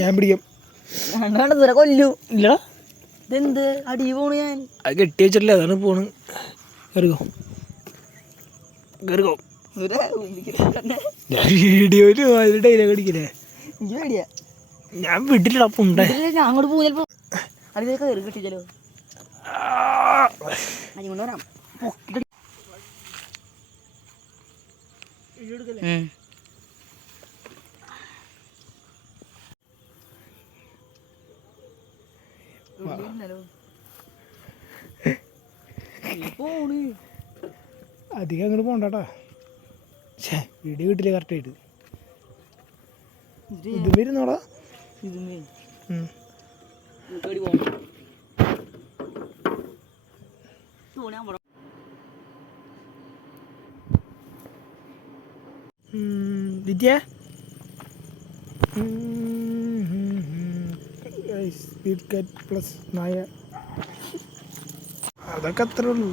ഞാൻ പിടിക്കാം. കൊല്ലു ഇല്ല, ഇതെന്ത് അടി പോണു. ഞാൻ അത് കെട്ടി വെച്ചിട്ടില്ല, അതാണ് പോണ്. കയറിക്കോ കയറിക്കോ. വീഡിയോയില് ഡയലോഗ് അടിക്കലേ? ഞാൻ വീട്ടിലിടാ പുണ്ട. ഞാൻ അങ്ങോട്ട് പോകും ചിലപ്പോ. അതിൽ കയറി കിട്ടിച്ചല്ലോ. കൊണ്ടുവരാം. അധികം അങ്ങോട്ട് പോണ്ടാട്ടാ. വീഡിയോ കിട്ടില്ല കറക്റ്റായിട്ട്. ഇത് വരുന്നോടാ. വിദ്യ സ്പീഡ് കറ്റ് പ്ലസ് നായ, അതൊക്കെ അത്രേ ഉള്ളൂ.